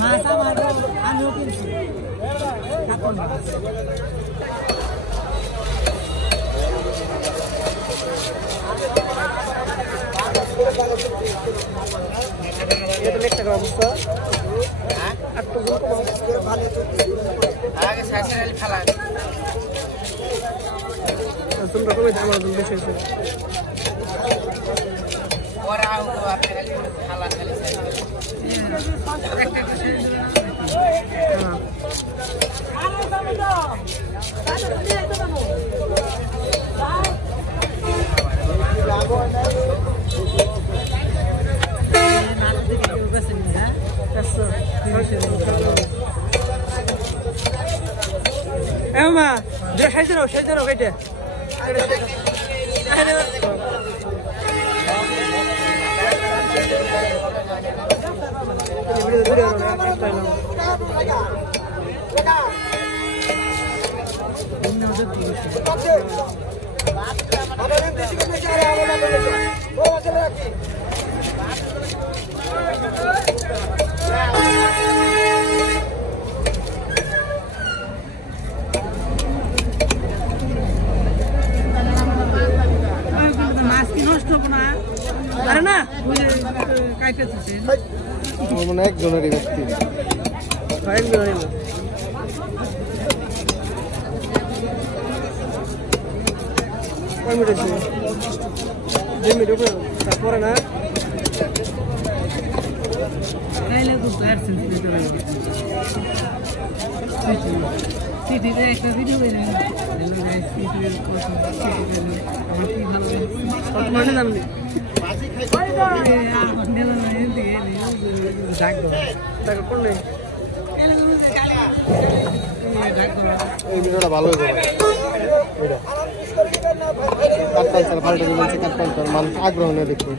মাথা মারো আমিও কিনছি এটা লেখা করা বুঝছো হ্যাঁ আর তো ভালো আগে সাইকেল খেলা তোমরা কবে আমার জন্য বেশি আছে ওরা আপনি খেলা খেলে সাইকেল একটা কিছু হ্যাঁ আরে সামনে দাদা তুমি আইতো না Emma, dia hajar kerja. মানে একজনেরই ব্যক্তি একজনেরই না কয় মিনিট আছে 2 মিনিট উপরে তারপরে না তাইলে তো পারছেন ভিতরে লাগবে সিটিতে একটা ভিডিও বানাই হ্যালো গাইস সিটির কথা আমার কি ভালো কত মানে জানলি এই ভিডিওটা ভালো হয়ে যাবে কাটপালচার পাল্টে দিয়েছে কাটপালচার মানুষ আগ্রহ নিয়ে দেখবে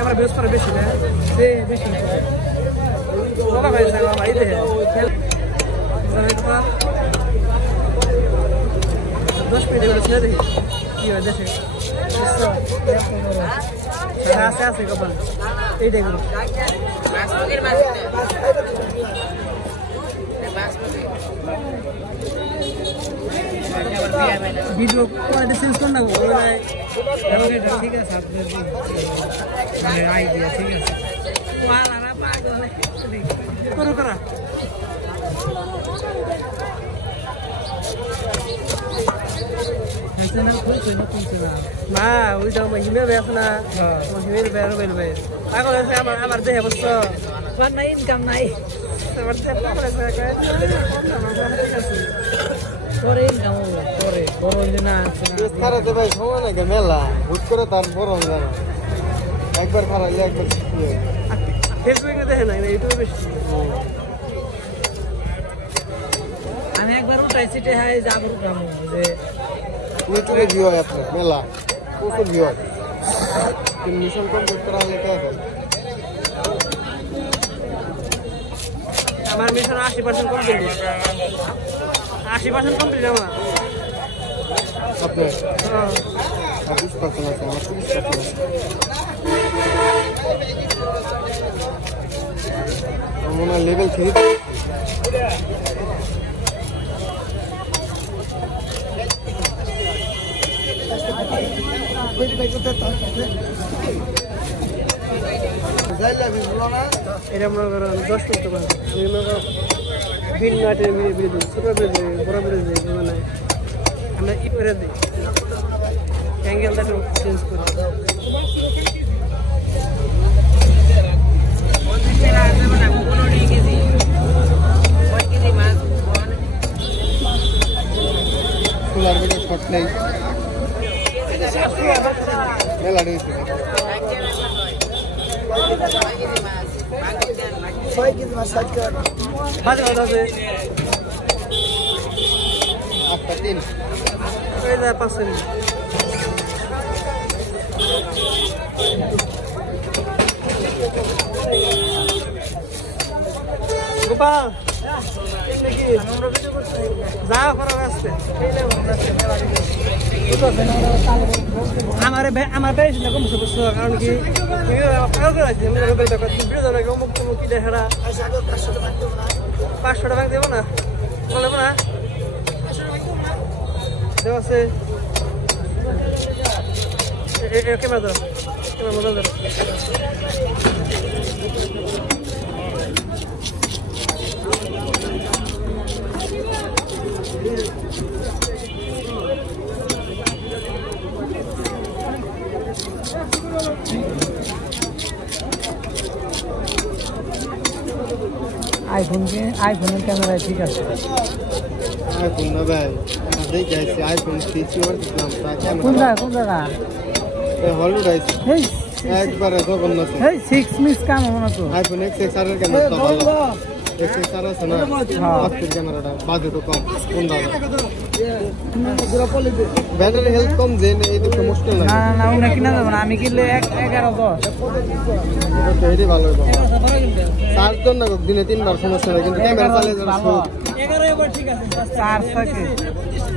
আমরা বেশ করে বেশি না বেশি 10 মিনিট করে ছেড়ে দেখি কি হয় দেখে আছে আছে কপাল এইটাই করো ভিডিও কোয়ালিটি চেঞ্জ কর না ঠিক আছে আপনার আইডিয়া ঠিক আছে করো করা না ওইটা হিমে বেশ না হিমের বের বেরবে পাগল হয়েছে আমার দেহে বুঝছো আমার নাই ইনকাম নাই পরে ইনকাম হবে পরে বড় না খারাতে ভাই সময় নাকি মেলা হুট করে তার বড় না একবার খারাইলে একবার ফেসবুকে দেখে না ইউটিউবে বেশি আমি একবার উঠাইছি হাই যাবো উঠাবো যে ইউটিউবে ভিউ হয় আপনার মেলা প্রচুর ভিউ হয় মিশন কমপ্লিট করা হলে কে হবে আমার মিশন 80% কমপ্লিট 80% কমপ্লিট আমার আপনার 20% আছে আমার 30% আছে লেভেল 3 এটা মনে করো 10 করতে পারবো ভিন্ন আটের বিরুদ্ধে ছোট বিরুদ্ধে বড় বিরুদ্ধে মানে আমরা ই করে দিই অ্যাঙ্গেলটা চেঞ্জ করে শর্ট নেই মেলা রয়েছে 6 কেজি মাছ 60 টাকা মাছ কত আছে 8 3 এই যা 5 কেজি গোপাল দেখি আমরা ভিডিও করছি যা ফরক আছে আমার বেশি না কম বুঝছো কারণ কি পাগল করে আছে আমরা ভিডিও দেখো মুক্ত মুক্তি দেখাড়া 500 টাকা দেব না বলে না দেব আছে ক্যামেরা ধরো ক্যামেরা মোবাইল ধরো আইফোনের ক্যামেরা ঠিক আছে আইফোন না ভাই দেখে আইছি আইফোন 3 ওর দিলাম কোন জায়গা হলিউড আইছি একবারে জঘন্য আছে 6 মিস কাম মনে তো আইফোন XR এর ক্যামেরাটা ভালো XR আছে না আজকের ক্যামেরাটা বাজে তো কম কোন দাদা ব্যাটারি হেলথ কম যে এই তো মুশকিল না না ওটা কিনা যাব না আমি কিনলে 11 10 এটাই ভালো হবে চার্জ তো না দিনে 3 বার সমস্যা নাই কিন্তু ক্যামেরা চালিয়ে যাবে 11 এবার ঠিক আছে চার্জ থাকে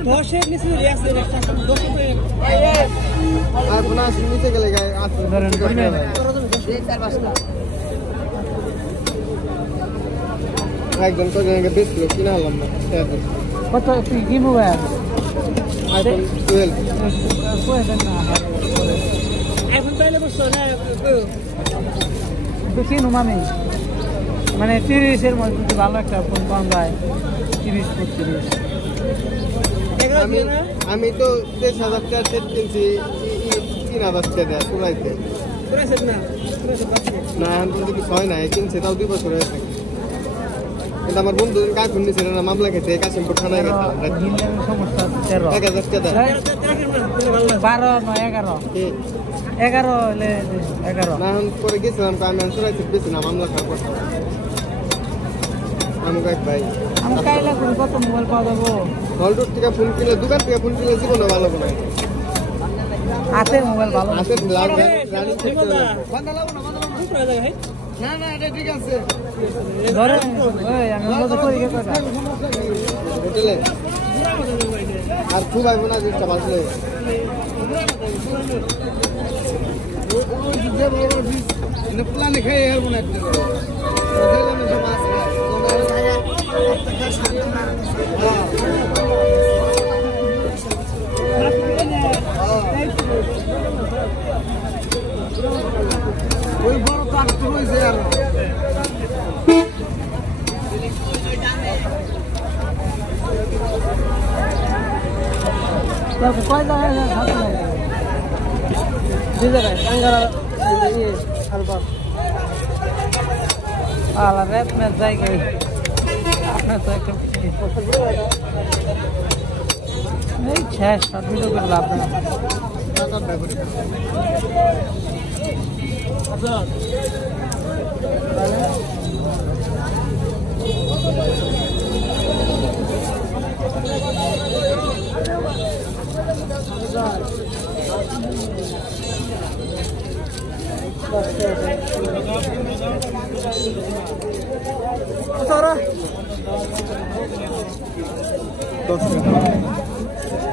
10 এর নিচে রিয়াক্ট একটা 10 আইফোন আসলে নিচে গেলে গায় আছে ধরেন একদম তো জায়গা বেশ লোক কিনা হলাম না কত কি মোবাইল আইফোন 12 কই দেন না আইফোন পাইলে বসো না দেখি নুমামি মানে 30 এর মধ্যে ভালো একটা ফোন পাওয়া যায় 30 35 আমি তো 30,000 টাকা সেট কিনছি 3,000 টাকা দেয় পুরাইতে না এখন তো কিছু হয় না কিনছে তাও 2 বছর হয়েছে কিন্তু আমার বন্ধু কাজ শুনছে না মামলা খেতে কাশিমপুর থানায় গেছে সমস্যা 1,000 টাকা 12 নয় 11 হলে 11 না এখন করে গেছিলাম আমি আনসারাইছি বেশি না মামলা খারাপ আমি ভাই আমি কাইলা কোন কত মোবাইল পাওয়া যাবো হলডুর থেকে ফোন কিনলে দোকান থেকে ফোন কিনলে জীবনে ভালো হবে না আছে মোবাইল ভালো আছে লাগবে রানিং থেকে না না এটা ঠিক আছে ধরে ওই আমি মজা করি কে কথা হোটেলে আর খুব আইবো না যেটা বাজলে ইনে প্ল্যান খাই হেলবো না একটা হোটেলে মে সব আছে ওই বড় কাটতে হইছে আর তো কয় জায়গা আছে দুই জায়গায় টাঙ্গারা এই আলবাম আলা রেপ মে জায়গা আপনার তো একটা এই 6-7 ভিডিও করে লাভ না Sara.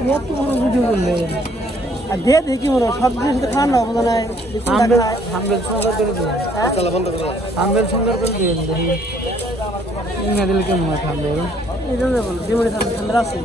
Ya tuh mau video boleh. আর দিয়ে দেখি মনে সব জিনিস তো খাওয়ানো হবে না হাম্বেল সুন্দর করে দিন হাম্বেল সুন্দর করে দিন দেখি ইংরেজি দিলে কেমন হয় হাম্বেল এই জন্য বলো বিমনি ঠান্ডা আছে